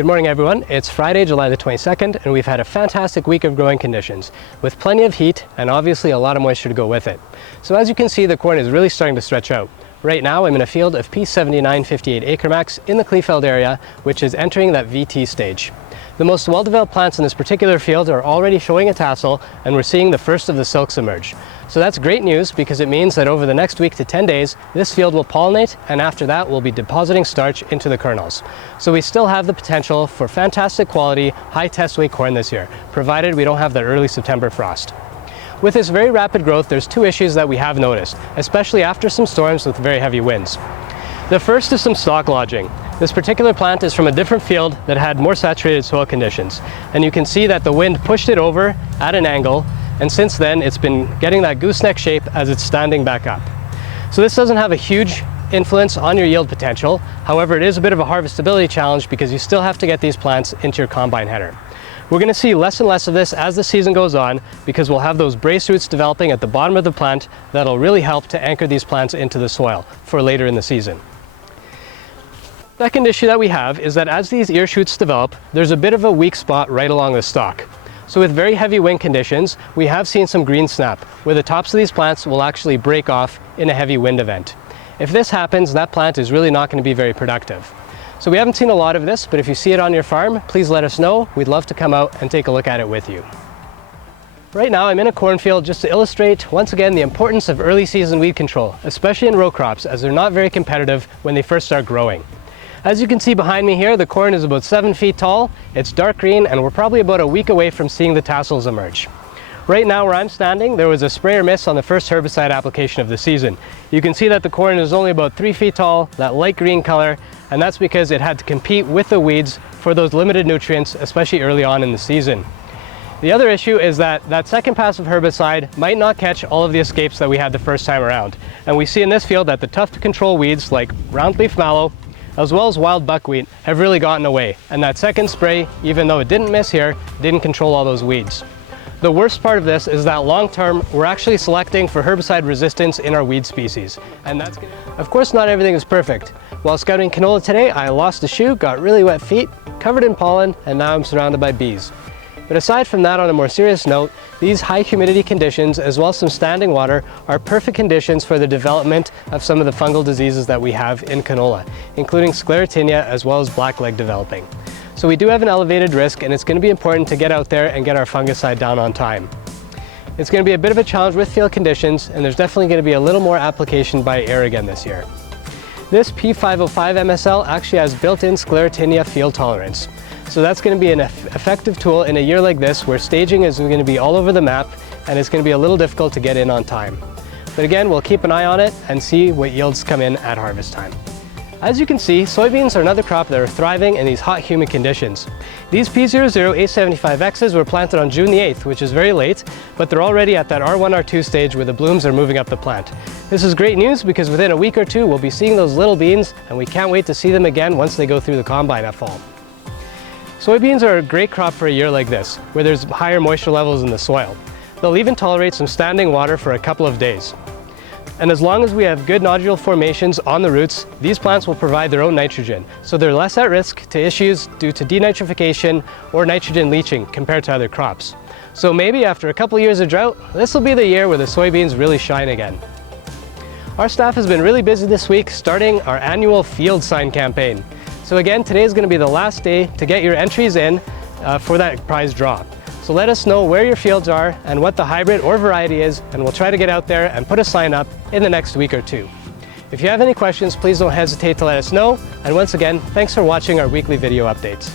Good morning everyone, it's Friday, July the 22nd, and we've had a fantastic week of growing conditions, with plenty of heat and obviously a lot of moisture to go with it. So as you can see, the corn is really starting to stretch out. Right now I'm in a field of P7958 Acre Max in the Kleefeld area, which is entering that VT stage. The most well-developed plants in this particular field are already showing a tassel, and we're seeing the first of the silks emerge. So that's great news because it means that over the next week to 10 days, this field will pollinate, and after that we'll be depositing starch into the kernels. So we still have the potential for fantastic quality, high test weight corn this year, provided we don't have the early September frost. With this very rapid growth, there's two issues that we have noticed, especially after some storms with very heavy winds. The first is some stalk lodging. This particular plant is from a different field that had more saturated soil conditions, and you can see that the wind pushed it over at an angle, and since then it's been getting that gooseneck shape as it's standing back up. So this doesn't have a huge influence on your yield potential. However, it is a bit of a harvestability challenge because you still have to get these plants into your combine header. We're going to see less and less of this as the season goes on because we'll have those brace roots developing at the bottom of the plant that'll really help to anchor these plants into the soil for later in the season. Second issue that we have is that as these ear shoots develop, there's a bit of a weak spot right along the stalk. So with very heavy wind conditions, we have seen some green snap, where the tops of these plants will actually break off in a heavy wind event. If this happens, that plant is really not going to be very productive. So we haven't seen a lot of this, but if you see it on your farm, please let us know. We'd love to come out and take a look at it with you. Right now I'm in a cornfield just to illustrate once again the importance of early season weed control, especially in row crops, as they're not very competitive when they first start growing. As you can see behind me here, the corn is about 7 feet tall, it's dark green, and we're probably about a week away from seeing the tassels emerge. Right now where I'm standing, there was a spray or miss on the first herbicide application of the season. You can see that the corn is only about 3 feet tall, that light green color, and that's because it had to compete with the weeds for those limited nutrients, especially early on in the season. The other issue is that that second pass of herbicide might not catch all of the escapes that we had the first time around. And we see in this field that the tough to control weeds like roundleaf mallow, as well as wild buckwheat, have really gotten away. And that second spray, even though it didn't miss here, didn't control all those weeds. The worst part of this is that long term, we're actually selecting for herbicide resistance in our weed species. And that's of course, not everything is perfect. While scouting canola today, I lost a shoe, got really wet feet, covered in pollen, and now I'm surrounded by bees. But aside from that, on a more serious note, these high humidity conditions, as well as some standing water, are perfect conditions for the development of some of the fungal diseases that we have in canola, including sclerotinia as well as blackleg developing. So we do have an elevated risk, and it's going to be important to get out there and get our fungicide down on time. It's going to be a bit of a challenge with field conditions, and there's definitely going to be a little more application by air again this year. This P505 MSL actually has built-in sclerotinia field tolerance. So that's going to be an effective tool in a year like this, where staging is going to be all over the map and it's going to be a little difficult to get in on time. But again, we'll keep an eye on it and see what yields come in at harvest time. As you can see, soybeans are another crop that are thriving in these hot, humid conditions. These P00A75Xs were planted on June the 8th, which is very late, but they're already at that R1, R2 stage where the blooms are moving up the plant. This is great news because within a week or two, we'll be seeing those little beans, and we can't wait to see them again once they go through the combine at fall. Soybeans are a great crop for a year like this, where there's higher moisture levels in the soil. They'll even tolerate some standing water for a couple of days. And as long as we have good nodule formations on the roots, these plants will provide their own nitrogen, so they're less at risk to issues due to denitrification or nitrogen leaching compared to other crops. So maybe after a couple years of drought, this will be the year where the soybeans really shine again. Our staff has been really busy this week starting our annual field sign campaign. So again, today is going to be the last day to get your entries in for that prize draw. So let us know where your fields are and what the hybrid or variety is, and we'll try to get out there and put a sign up in the next week or two. If you have any questions, please don't hesitate to let us know. And once again, thanks for watching our weekly video updates.